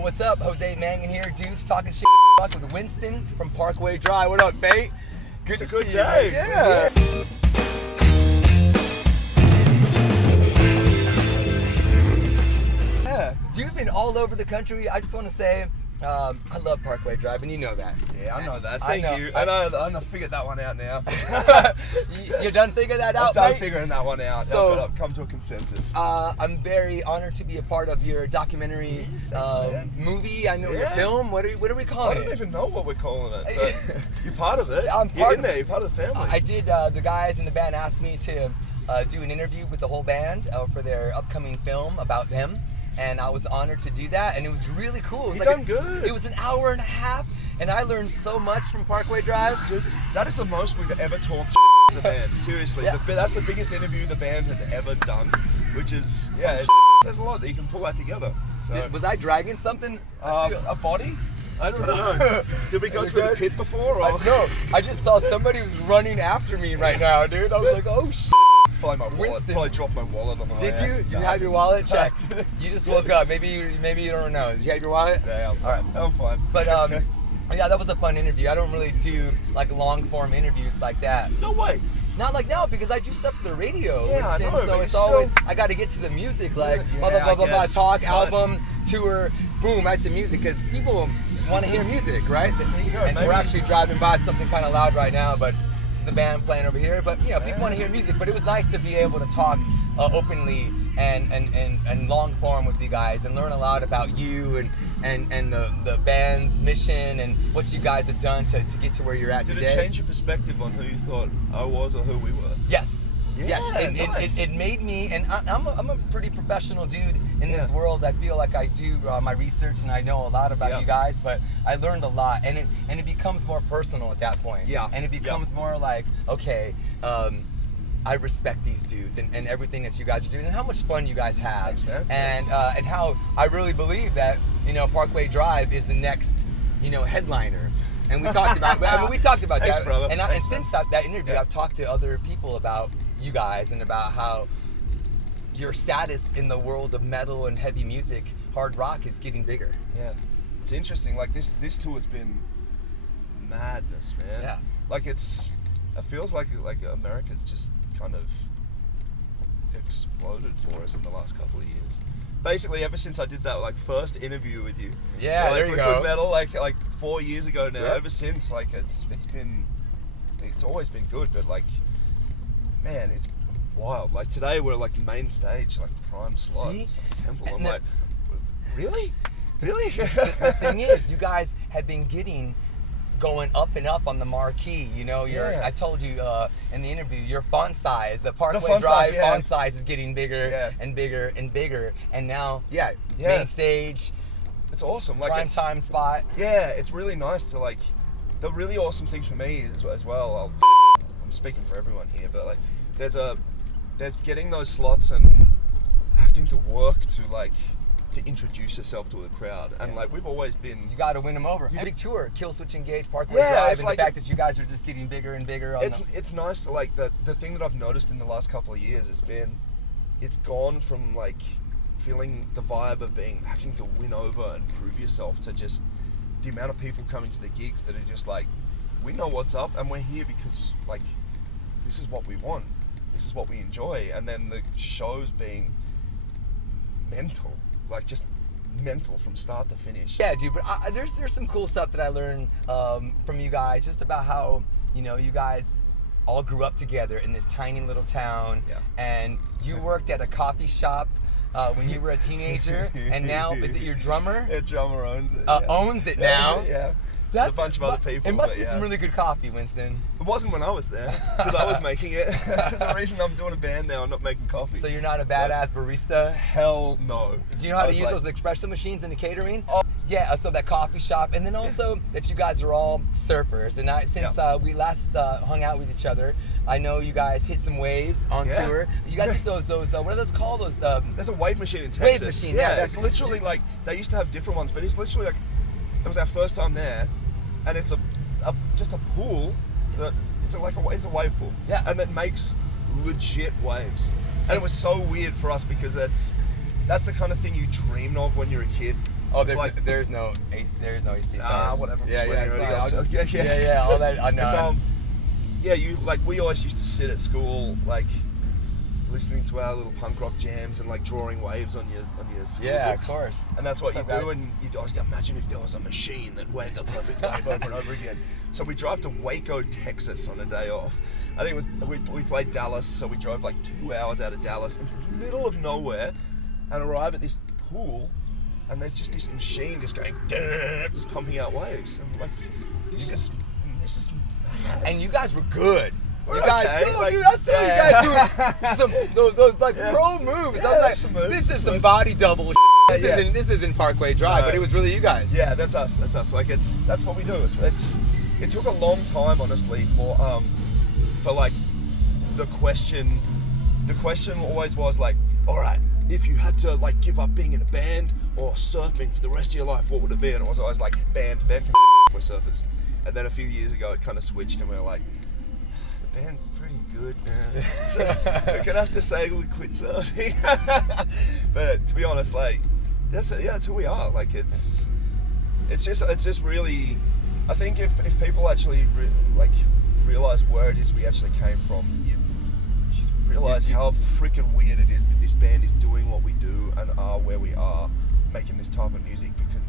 What's up? Jose Mangin here, dudes talking shit with Winston from Parkway Drive. What up, mate? Good to see you. Day. Yeah. You've been all over the country. I just want to say, I love Parkway Drive, and you know that. Yeah, I know that. Thank you. I figured that one out now. You're done figuring that out, I'm done mate? figuring that one out. So, I've come to a consensus. I'm very honored to be a part of your documentary movie. I know your film. What are we calling it? I don't even know what we're calling it, but you're part of it. I'm part of it. You're part of the family. I did. The guys in the band asked me to do an interview with the whole band for their upcoming film about them. And I was honored to do that, and it was really cool. It was done good. It was an hour and a half, and I learned so much from Parkway Drive. Dude, that is the most we've ever talked as a band. Seriously, Yeah. That's the biggest interview the band has ever done, which is there's a lot that you can pull that together. So Was I dragging something? a body? I don't know. Did we go through the pit before? Or? No, I just saw somebody was running after me right now, dude. I was like, oh shit. Probably my wallet. Winston. Probably dropped my wallet on the way. Did you? Yeah. You have your wallet checked? You just woke up. Maybe you don't know. Did you have your wallet? Yeah, I'm fine. All right. I'm fine. But yeah, that was a fun interview. I don't really do like long form interviews like that. No way. Not like now because I do stuff for the radio, Yeah, I Winston. know, So but it's still- always I got to get to the music, like Yeah, blah blah blah I blah blah. guess. Talk, But- album, tour, boom, right to music because people want to hear music, right? you go, And maybe. we're actually driving by something kind of loud right now, but the band playing over here. But people want to hear music. But it was nice to be able to talk openly and long form with you guys and learn a lot about you and the band's mission and what you guys have done to get to where you're at Did today. it change your perspective on who you thought I was or who we were? Yes. Yeah, Yes, nice. it made me, and I'm a pretty professional dude in this world. I feel like I do my research and I know a lot about you guys, but I learned a lot, and it becomes more personal at that point. Yeah. And it becomes more like, okay, I respect these dudes and everything that you guys are doing and how much fun you guys have. Thanks, man. And how I really believe that Parkway Drive is the next headliner. And we talked about Thanks, that. brother. And since that interview, I've talked to other people about you guys and about how your status in the world of metal and heavy music, hard rock, is getting bigger. Yeah. It's interesting. Like this tour has been madness, man. Yeah. Like it feels like America's just kind of exploded for us in the last couple of years. Basically, ever since I did that first interview with you. Yeah, there you Liquid go. Metal, like 4 years ago now. Yep. Ever since, it's always been good, but man, it's wild. Like today, we're main stage, prime slot, See? it's like Temple. And I'm really? The thing is, you guys have been going up and up on the marquee. I told you in the interview, your font size, the Parkway font Drive size, yeah. font size is getting bigger and bigger and bigger. And now, main stage, It's awesome. prime time spot. Yeah, it's really nice to the really awesome thing for me is as well. I'm speaking for everyone here, but there's getting those slots and having to work to introduce yourself to a crowd, and we've always been. You got to win them over. Big tour, Kill Switch Engage, Parkway Yeah, Drive, it's and the fact that you guys are just getting bigger and bigger. It's nice to the thing that I've noticed in the last couple of years has been, it's gone from feeling the vibe of having to win over and prove yourself to just the amount of people coming to the gigs that are just we know what's up and we're here because this is what we want, this is what we enjoy, and then the shows being mental, just mental from start to finish. Yeah, dude, but there's some cool stuff that I learned from you guys, just about how you guys all grew up together in this tiny little town, and you worked at a coffee shop when you were a teenager, and now is it your drummer? Yeah, drummer owns it. Owns it now. Yeah. There's a bunch of other people. It must but be yeah. some really good coffee, Winston. It wasn't when I was there, because I was making it. There's a reason I'm doing a band now and not making coffee. So you're not a badass barista? Hell no. Do you know how to use those espresso machines in the catering? Oh. Yeah, so that coffee shop, and then also that you guys are all surfers. And since we last hung out with each other, I know you guys hit some waves on tour. You guys hit those what are those called? Those There's a wave machine in Texas. Wave machine, yeah. It's literally they used to have different ones, but it's literally it was our first time there, and it's just a pool that it's a wave pool. Yeah. And it makes legit waves. And it was so weird for us because that's the kind of thing you dream of when you're a kid. Oh, It's there's no AC. There's no AC. Whatever. Yeah, yeah, Sweating sorry, already. yeah. All that. I know. It's we always used to sit at school like listening to our little punk rock jams and like drawing waves on your school books. Of course. And that's what What's you up, do. guys? And you imagine if there was a machine that went the perfect wave over and over again. So we drive to Waco, Texas on a day off. I think it was we played Dallas, so we drove like 2 hours out of Dallas into the middle of nowhere and arrive at this pool, and there's just this machine just going, just pumping out waves. And I'm like, this is mad. And you guys were good. We're You guys, okay, dude, I saw you guys doing those like pro moves. Yeah, I was like, some moves, this is some some moves. body double. Yeah. This isn't Parkway Drive, but it was really you guys. Yeah, that's us. Like that's what we do. It took a long time, honestly, for like the question always was like, all right, if you had to like give up being in a band or surfing for the rest of your life, what would it be? And it was always like band can we're surfers. And then a few years ago, it kind of switched, and we were like, the band's pretty good, man. So we're gonna have to say we quit surfing. But to be honest, like that's who we are. Like it's just really. I think if people actually realize where it is we actually came from, you just realize how freaking weird it is that this band is doing what we do and are where we are, making this type of music, because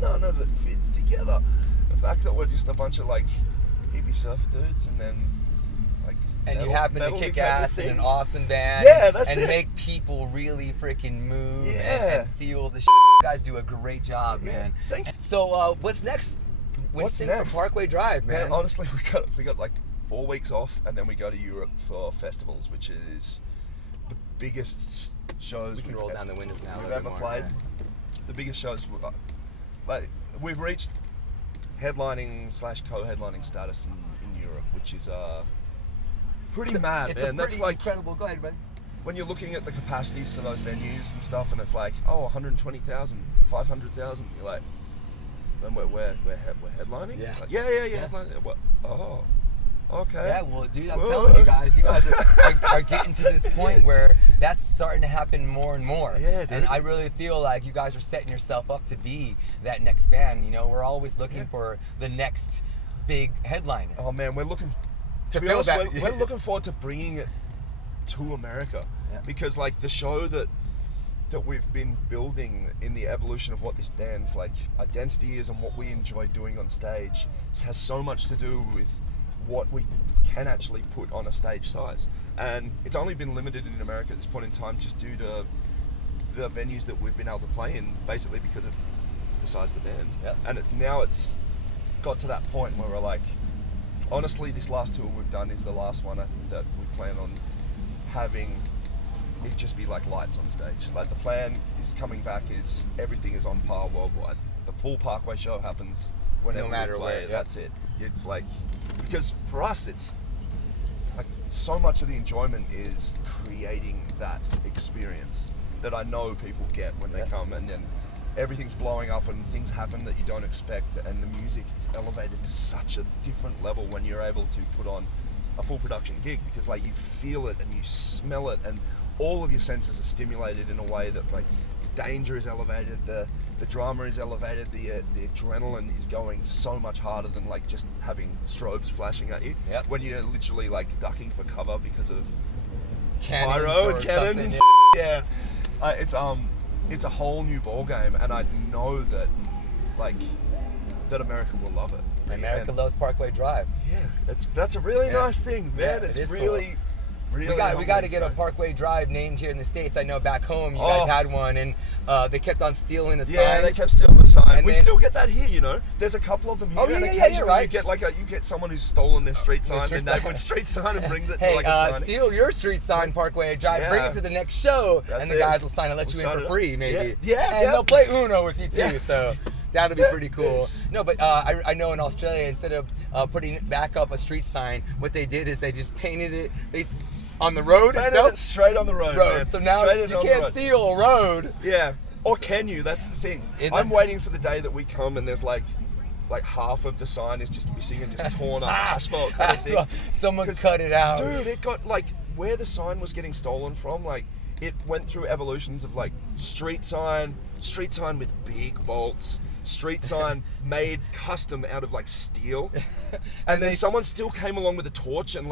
none of it fits together. The fact that we're just a bunch of like hippie surfer dudes, and then like And you happen to kick ass in an awesome band. Yeah, that's and it. make people really freaking move Yeah. and feel the You guys do a great job, man. Thank you. So what's next? What's For next? Parkway Drive, man. Man, honestly, we got like 4 weeks off, and then we go to Europe for festivals, which is the biggest shows We can roll down the windows now a we've little bit ever more, played. man. The biggest shows, like we've reached headlining / co-headlining status in Europe, which is pretty mad, It's man. a That's pretty like incredible. Go ahead, buddy. when you're looking at the capacities for those venues and stuff, and it's like, 120,000, 500,000. You're like, then we're headlining. Yeah. Like, yeah. Headlining. What? Oh, okay. Yeah, well, dude, I'm Whoa. telling you guys are getting to this point where that's starting to happen more and more. Yeah, dude, and I it's- really feel like you guys are setting yourself up to be that next band. You know, we're always looking for the next big headliner. Oh man, we're looking. To To be fill honest, that- we're looking forward to bringing it to America, because like the show that we've been building in the evolution of what this band's like identity is and what we enjoy doing on stage has so much to do with what we can actually put on a stage size, and it's only been limited in America at this point in time just due to the venues that we've been able to play in, basically because of the size of the band. Yep. And now it's got to that point where we're like, honestly, this last tour we've done is the last one I think that we plan on having it just be like lights on stage. Like the plan is coming back is everything is on par worldwide. The full Parkway show happens whenever No matter we play where, it. yeah. That's it. It's like, because for us it's like so much of the enjoyment is creating that experience that I know people get when they come, and then everything's blowing up and things happen that you don't expect, and the music is elevated to such a different level when you're able to put on a full production gig, because like you feel it and you smell it and all of your senses are stimulated in a way that like the danger is elevated, the drama is elevated, the adrenaline is going so much harder than like just having strobes flashing at you when you're literally like ducking for cover because of pyro and cannons and yeah. It's a whole new ball game, and I know that like that America will love it. America And, loves Parkway Drive. yeah, that's a really nice thing, man. Yeah, It's it is really cool. really We got to humbling, get a so. Parkway Drive named here in the States. I know back home you guys had one, and they kept on stealing the sign. Yeah, they kept stealing the sign. And We then- still get that here, you know. There's a couple of them here, Oh, yeah, and yeah, occasionally right. you get like you get someone who's stolen their street sign, street and sign. that one street sign, and brings it Hey, to like a sign. steal your street sign, Parkway Drive. Bring Yeah. it to the next show, That's and the it. guys will sign it, let We'll you sign in it for up. free, maybe. Yeah, and yeah. they'll play Uno with you too, Yeah. so that'll be pretty cool. No, but I know in Australia, instead of putting back up a street sign, what they did is they just painted it on the road Painted itself. it straight on the road. Man. So now Straight you on the can't road. steal a road. Yeah. Or can you? That's the thing. I'm waiting for the day that we come and there's like half of the sign is just missing and just torn up asphalt kind of thing. Someone cut it out. Dude, it got like where the sign was getting stolen from, like it went through evolutions of like street sign with big bolts, street sign made custom out of like steel, and then someone still came along with a torch and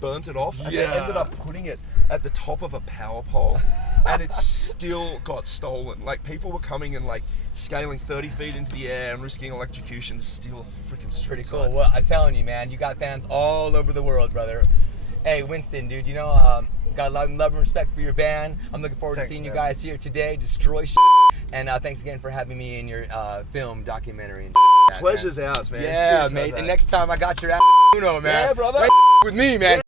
burnt it off, and they ended up putting it at the top of a power pole, and it still got stolen. Like people were coming and like scaling 30 feet into the air and risking electrocution to steal a freaking street Pretty sign. cool. Well, I'm telling you, man, you got fans all over the world, brother. Hey, Winston, dude, you know, got a lot of love and respect for your band. I'm looking forward to seeing you guys here today. Destroy shit. And thanks again for having me in your film documentary. And Pleasure's ours, man. Yeah, Cheers, mate. Jose. And next time I got your man. Yeah, brother. With me, man.